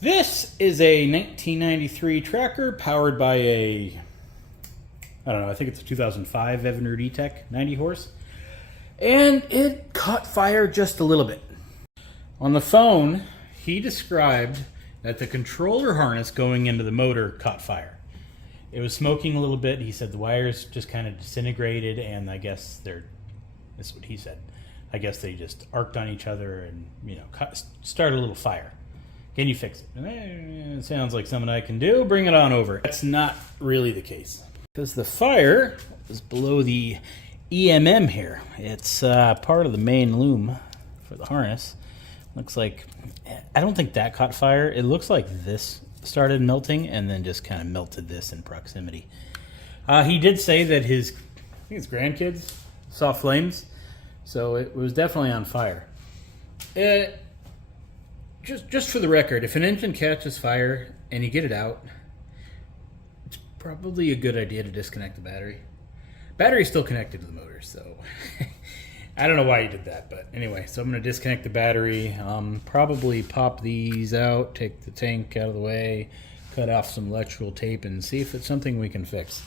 This is a 1993 tracker powered by a, I don't know, I think it's a 2005 Evinrude E-TEC 90 horse. And it caught fire just a little bit. On the phone, he described that the controller harness going into the motor caught fire. It was smoking a little bit. He said the wires just kind of disintegrated, and I guess that's what he said. I guess they just arced on each other and, started a little fire. Can you fix it? It sounds like something I can do. Bring it on over. That's not really the case, because the fire is below the EMM here. It's part of the main loom for the harness. Looks like, I don't think that caught fire. It looks like this started melting and then just kind of melted this in proximity. He did say that his grandkids saw flames, so it was definitely on fire. Just for the record, if an engine catches fire and you get it out, it's probably a good idea to disconnect the battery. Battery's still connected to the motor, so I don't know why you did that, but anyway, so I'm going to disconnect the battery, probably pop these out, take the tank out of the way, cut off some electrical tape, and see if it's something we can fix.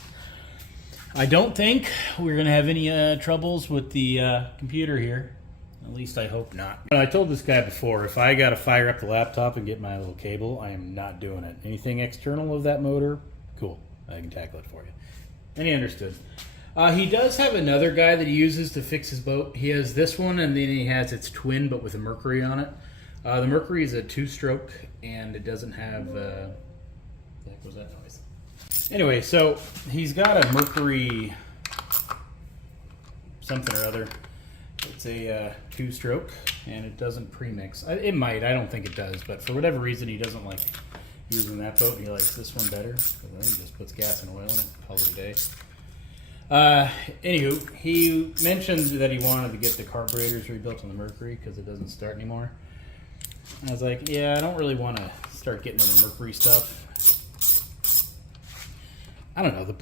I don't think we're going to have any troubles with the computer here. At least I hope not. I told this guy before, if I got to fire up the laptop and get my little cable, I am not doing it. Anything external of that motor, cool, I can tackle it for you. And he understood. He does have another guy that he uses to fix his boat. He has this one, and then he has its twin, but with a Mercury on it. The Mercury is a 2-stroke, and it doesn't have... what the heck was that noise? Anyway, so he's got a Mercury something or other. It's a 2-stroke, and it doesn't premix. It might. I don't think it does, but for whatever reason, he doesn't like using that boat. He likes this one better, because I think he just puts gas and oil in it, calls it a day. Anywho, he mentioned that he wanted to get the carburetors rebuilt on the Mercury because it doesn't start anymore. And I was like, yeah, I don't really want to start getting into Mercury stuff. I don't know, the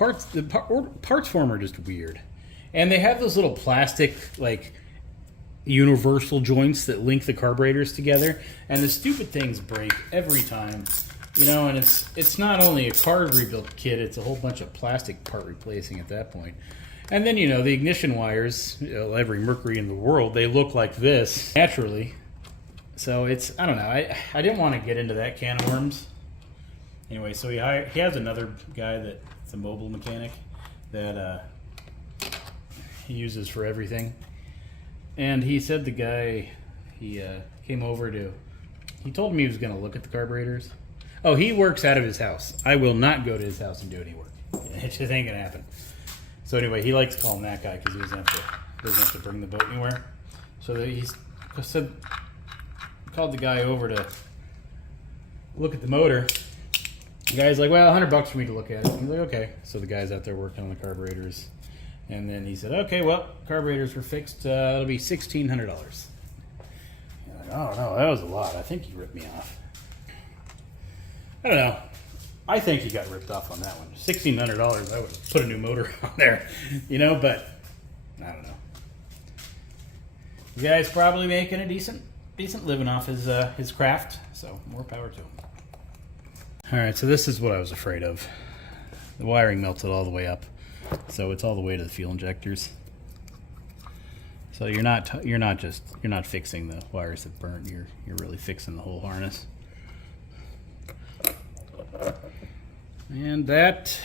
parts form are just weird. And they have those little plastic, like, universal joints that link the carburetors together, and the stupid things break every time. And it's not only a carb rebuild kit, it's a whole bunch of plastic part replacing at that point. And then, the ignition wires, every Mercury in the world, they look like this naturally. So I don't know, I didn't want to get into that can of worms. Anyway, so he has another guy that's a mobile mechanic that he uses for everything. And he said the guy, he came over he told me he was going to look at the carburetors. Oh, he works out of his house. I will not go to his house and do any work. It just ain't going to happen. So anyway, he likes calling that guy because he doesn't have to bring the boat anywhere. So he called the guy over to look at the motor. The guy's like, well, $100 for me to look at it. He's like, okay. So the guy's out there working on the carburetors. And then he said, okay, well, carburetors were fixed. It'll be $1,600. Like, oh, no, that was a lot. I think he ripped me off. I don't know. I think he got ripped off on that one. $1,600, I would put a new motor on there, but I don't know. The guy's probably making a decent living off his craft, so more power to him. All right, so this is what I was afraid of. The wiring melted all the way up, so it's all the way to the fuel injectors. So you're not fixing the wires that burnt. You're really fixing the whole harness. And that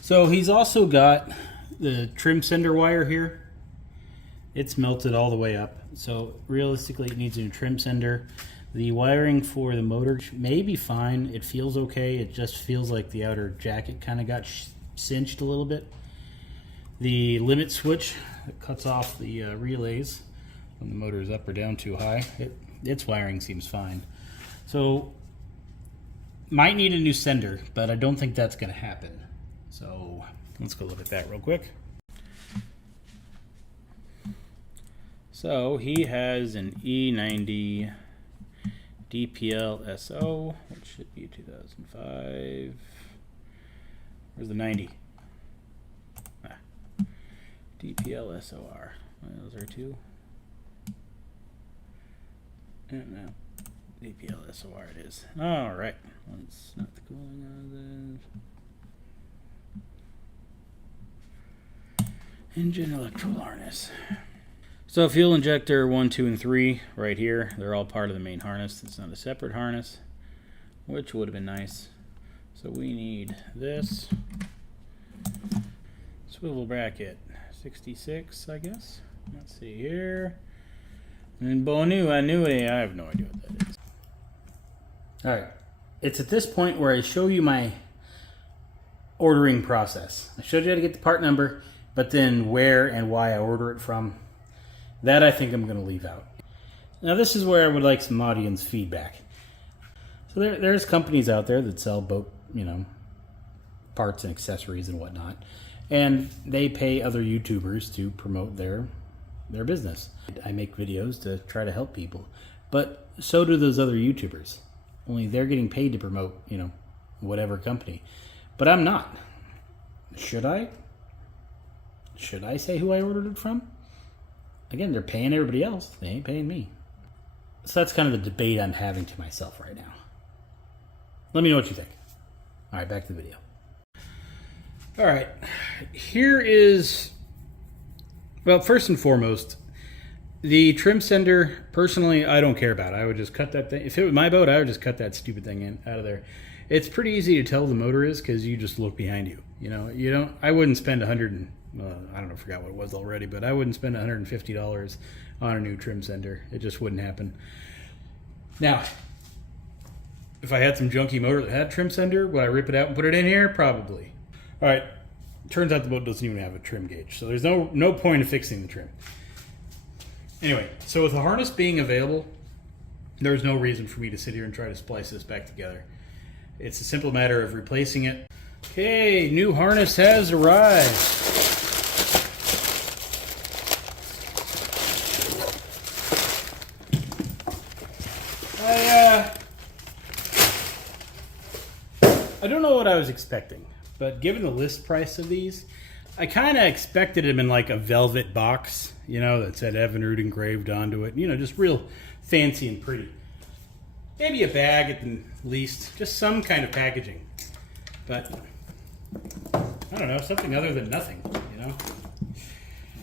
so he's also got the trim sender wire here. It's melted all the way up, so realistically it needs a new trim sender. The wiring for the motor may be fine. It feels okay. It just feels like the outer jacket kind of got cinched a little bit. The limit switch that cuts off the relays when the motor is up or down too high, its wiring seems fine. So might need a new sender, but I don't think that's going to happen. So let's go look at that real quick. So he has an E90 DPL SO, which should be 2005. Where's the 90? DPL SOR. Those are two. And now DPL-SOR it is. All right. Let's not the cooling on this. Engine electrical harness. So fuel injector 1, 2, and 3 right here. They're all part of the main harness. It's not a separate harness, which would have been nice. So we need this swivel bracket 66, I guess. Let's see here. And Bonu annuity. I have no idea what that is. All right. It's at this point where I show you my ordering process. I showed you how to get the part number, but then where and why I order it from. That I think I'm going to leave out. Now this is where I would like some audience feedback. So there's companies out there that sell boat, parts and accessories and whatnot, and they pay other YouTubers to promote their business. I make videos to try to help people, but so do those other YouTubers. Only they're getting paid to promote, whatever company. But I'm not. Should I? Should I say who I ordered it from? Again, they're paying everybody else. They ain't paying me. So that's kind of the debate I'm having to myself right now. Let me know what you think. All right, back to the video. All right, here is, well, first and foremost, the trim sender, personally, I don't care about it. I would just cut that thing. If it was my boat, I would just cut that stupid thing out of there. It's pretty easy to tell the motor is because you just look behind you. You don't. I wouldn't spend I don't know, forgot what it was already, but I wouldn't spend $150 on a new trim sender. It just wouldn't happen. Now, if I had some junky motor that had trim sender, would I rip it out and put it in here? Probably. All right. Turns out the boat doesn't even have a trim gauge, so there's no point of fixing the trim. Anyway, so with the harness being available, there's no reason for me to sit here and try to splice this back together. It's a simple matter of replacing it. Okay, new harness has arrived. I don't know what I was expecting, but given the list price of these, I kind of expected them in like a velvet box, that said Evinrude engraved onto it, just real fancy and pretty. Maybe a bag at the least, just some kind of packaging. But, I don't know, something other than nothing,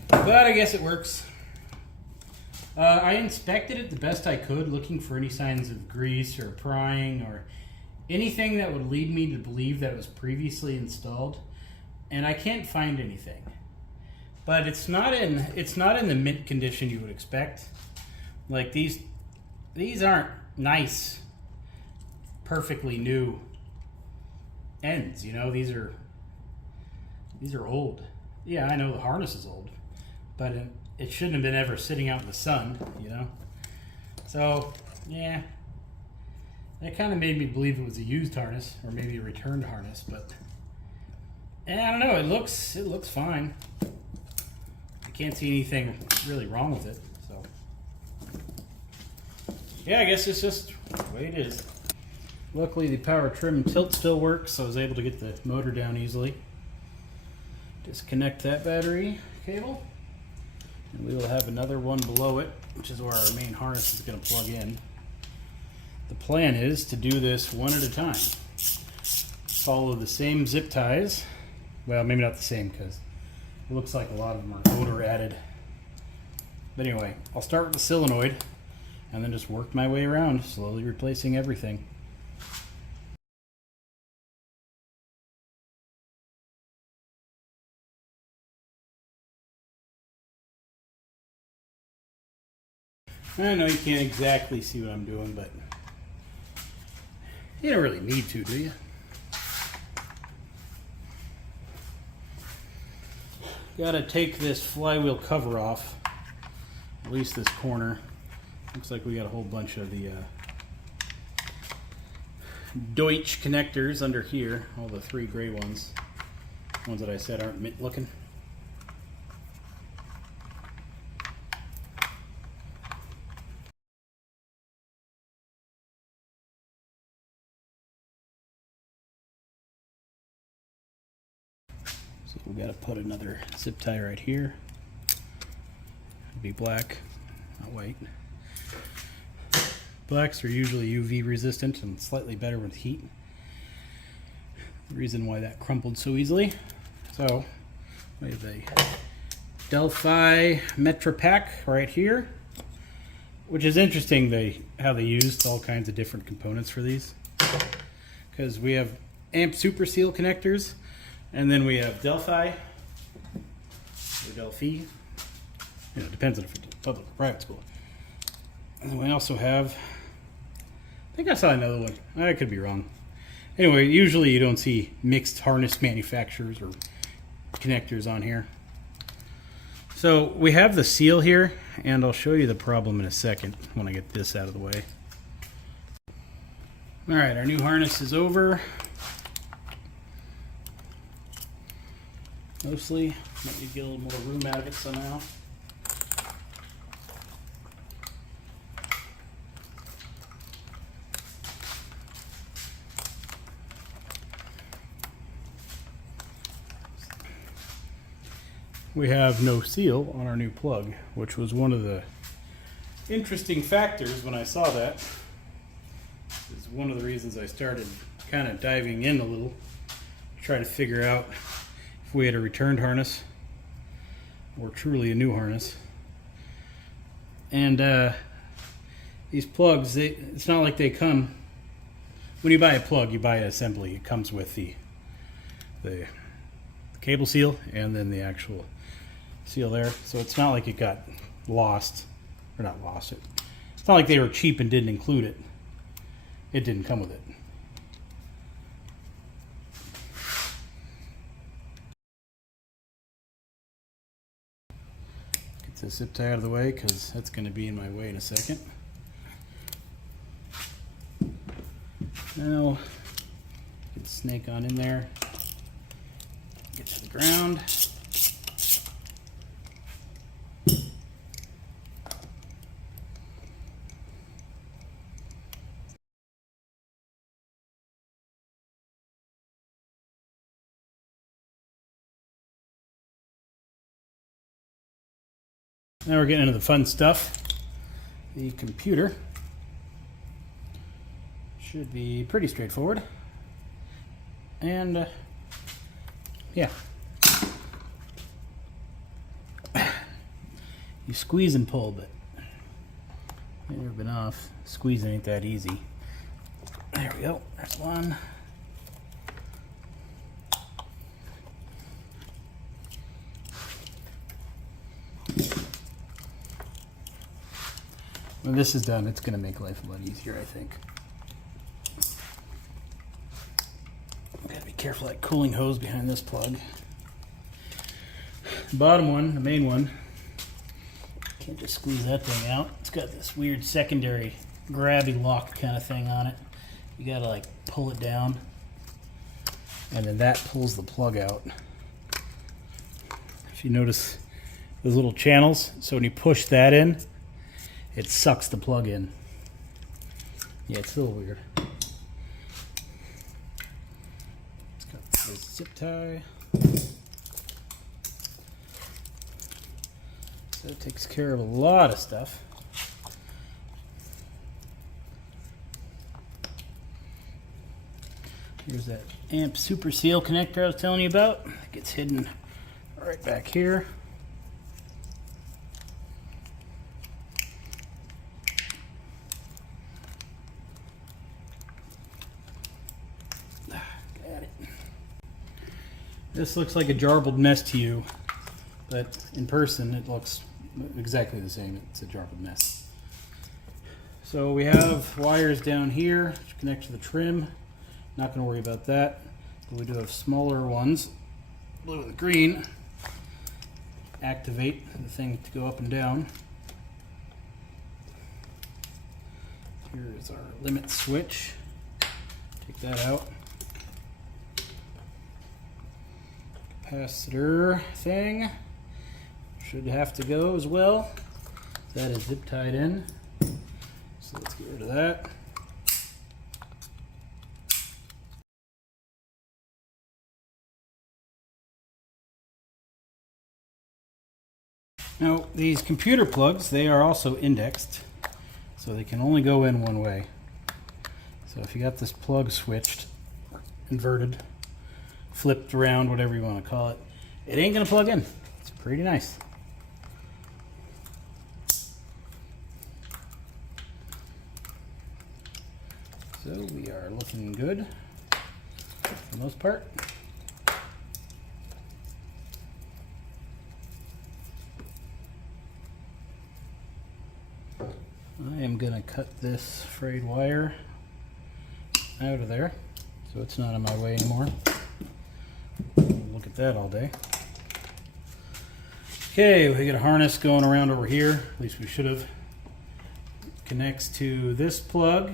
But I guess it works. I inspected it the best I could, looking for any signs of grease or prying or anything that would lead me to believe that it was previously installed, and I can't find anything. But it's not in the mint condition you would expect. Like these aren't nice, perfectly new ends. These are old. Yeah, I know the harness is old, but it shouldn't have been ever sitting out in the sun. So yeah. That kind of made me believe it was a used harness, or maybe a returned harness, but I don't know. It looks fine. I can't see anything really wrong with it. So yeah, I guess it's just the way it is. Luckily, the power trim and tilt still works, so I was able to get the motor down easily. Disconnect that battery cable, and we will have another one below it, which is where our main harness is going to plug in. The plan is to do this one at a time. Follow the same zip ties. Well, maybe not the same because it looks like a lot of them are motor added. But anyway, I'll start with the solenoid and then just work my way around, slowly replacing everything. I know you can't exactly see what I'm doing, but you don't really need to, do you? Gotta take this flywheel cover off, at least this corner. Looks like we got a whole bunch of the Deutsch connectors under here, all the 3 gray ones. Ones that I said aren't mint looking. So we got to put another zip tie right here. It'll be black, not white. Blacks are usually UV resistant and slightly better with heat. The reason why that crumpled so easily. So we have a Delphi Metra Pack right here, which is interesting how they used all kinds of different components for these, because we have amp super seal connectors, and then we have Delphi or Delphi, depends on if it's public or private school. And then we also have, I think I saw another one, I could be wrong. Anyway, usually you don't see mixed harness manufacturers or connectors on here. So we have the seal here, and I'll show you the problem in a second when I get this out of the way. All right, our new harness is over. Mostly, might need to get a little more room out of it somehow. We have no seal on our new plug, which was one of the interesting factors when I saw that. It's one of the reasons I started kind of diving in a little to try to figure out if we had a returned harness or truly a new harness. And these plugs, it's not like they come, when you buy a plug, you buy an assembly. It comes with the cable seal and then the actual seal there. So it's not like it got lost, or not lost. It's not like they were cheap and didn't include it. It didn't come with it. Get this zip tie out of the way because that's going to be in my way in a second. Now, get the snake on in there. Get to the ground. Now we're getting into the fun stuff. The computer should be pretty straightforward. And yeah. You squeeze and pull, but never been off. Squeezing ain't that easy. There we go. There's one. When this is done, it's going to make life a lot easier, I think. Gotta be careful of that cooling hose behind this plug. The bottom one, the main one, can't just squeeze that thing out. It's got this weird secondary grabby lock kind of thing on it. You gotta like pull it down, and then that pulls the plug out. If you notice those little channels, so when you push that in, it sucks the plug in. Yeah, it's a little weird. It's got this zip tie. So it takes care of a lot of stuff. Here's that amp super seal connector I was telling you about. It gets hidden right back here. This looks like a jarbled mess to you, but in person it looks exactly the same. It's a jarbled mess. So we have wires down here to connect to the trim. Not going to worry about that. But we do have smaller ones, blue and green. Activate the thing to go up and down. Here is our limit switch. Take that out. Capacitor thing should have to go as well. That is zip tied in. So let's get rid of that. Now these computer plugs, they are also indexed. So they can only go in one way. So if you got this plug switched, inverted, flipped around, whatever you want to call it, it ain't gonna plug in. It's pretty nice. So we are looking good for the most part. I am gonna cut this frayed wire out of there so it's not in my way anymore. Look at that all day. Okay, we got a harness going around over here, at least we should have. Connects to this plug,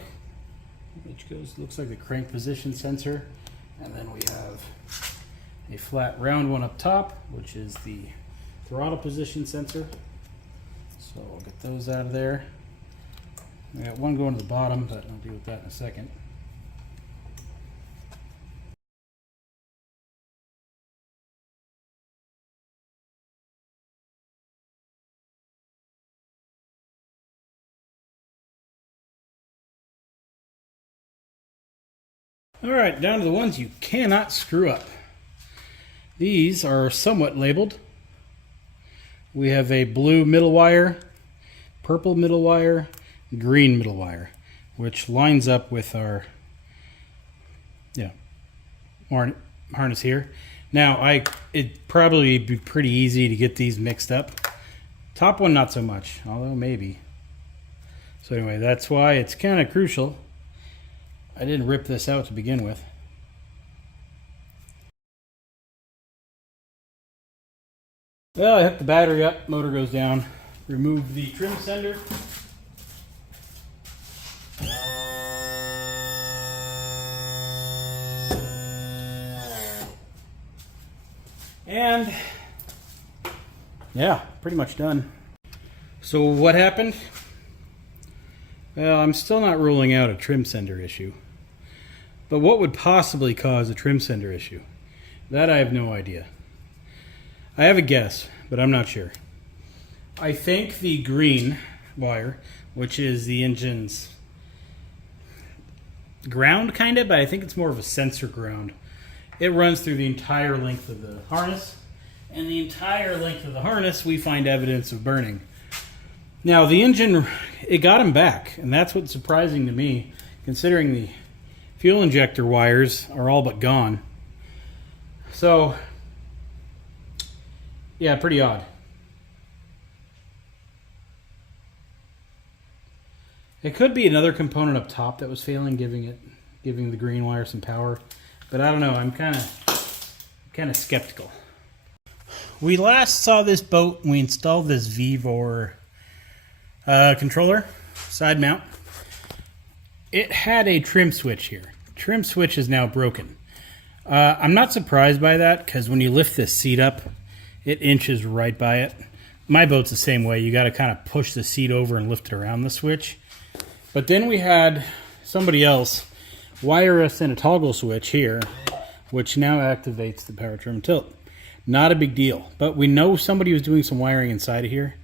which goes, looks like the crank position sensor, and then we have a flat round one up top, which is the throttle position sensor. So I'll get those out of there. I got one going to the bottom, but I'll deal with that in a second. All right, down to the ones you cannot screw up. These are somewhat labeled. We have a blue middle wire, purple middle wire, green middle wire, which lines up with our harness here. Now, it'd probably be pretty easy to get these mixed up. Top one, not so much, although maybe. So anyway, that's why it's kind of crucial. I didn't rip this out to begin with. Well, I hooked the battery up, motor goes down. Remove the trim sender. And yeah, pretty much done. So what happened? Well, I'm still not ruling out a trim sender issue. But what would possibly cause a trim sender issue? That I have no idea. I have a guess, but I'm not sure. I think the green wire, which is the engine's ground kind of, but I think it's more of a sensor ground. It runs through the entire length of the harness, and the entire length of the harness we find evidence of burning. Now the engine, it got him back, and that's what's surprising to me, considering the fuel injector wires are all but gone. So, yeah, pretty odd. It could be another component up top that was failing, giving the green wire some power, but I don't know. I'm kind of skeptical. We last saw this boat when we installed this Vevor controller, side mount. It had a trim switch here. Trim switch is now broken. I'm not surprised by that, because when you lift this seat up, it inches right by it. My boat's the same way. You got to kind of push the seat over and lift it around the switch. But then we had somebody else wire us in a toggle switch here, which now activates the power trim tilt. Not a big deal, but we know somebody was doing some wiring inside of here.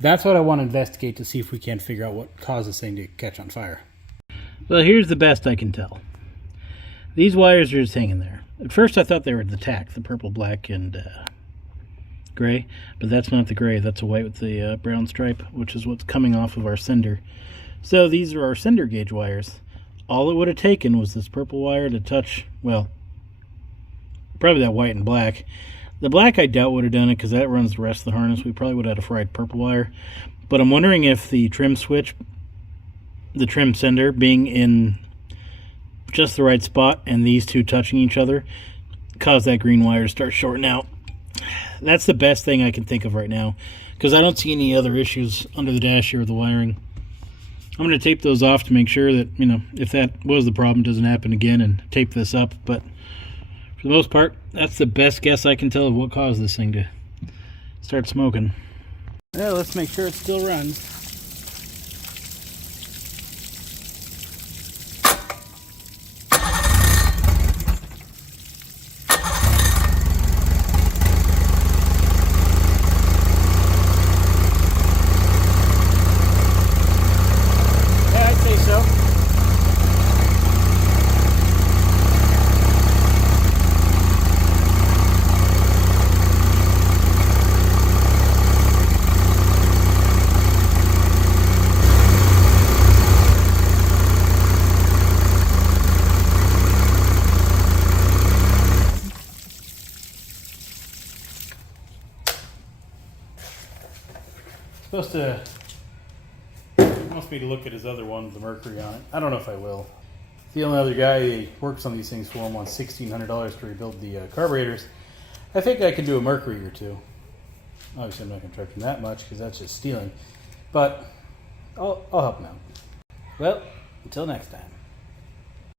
That's what I want to investigate to see if we can figure out what caused this thing to catch on fire. Well, here's the best I can tell. These wires are just hanging there. At first I thought they were the tack, the purple, black, and gray, but that's not the gray. That's a white with the brown stripe, which is what's coming off of our sender. So these are our sender gauge wires. All it would have taken was this purple wire to touch, well, probably that white and black. The black I doubt would have done it, because that runs the rest of the harness. We probably would have had a fried purple wire. But I'm wondering if the trim switch, the trim sender being in just the right spot and these two touching each other, caused that green wire to start shorting out. That's the best thing I can think of right now, because I don't see any other issues under the dash here with the wiring. I'm going to tape those off to make sure that, you know, if that was the problem, it doesn't happen again, and tape this up. But for the most part, that's the best guess I can tell of what caused this thing to start smoking. Well, let's make sure it still runs. Supposed to, he wants me to look at his other one with the mercury on it. I don't know if I will. The only other guy who works on these things for him wants $1,600 to rebuild the carburetors. I think I can do a mercury or two. Obviously, I'm not going to charge him that much because that's just stealing. But I'll help him out. Well, until next time.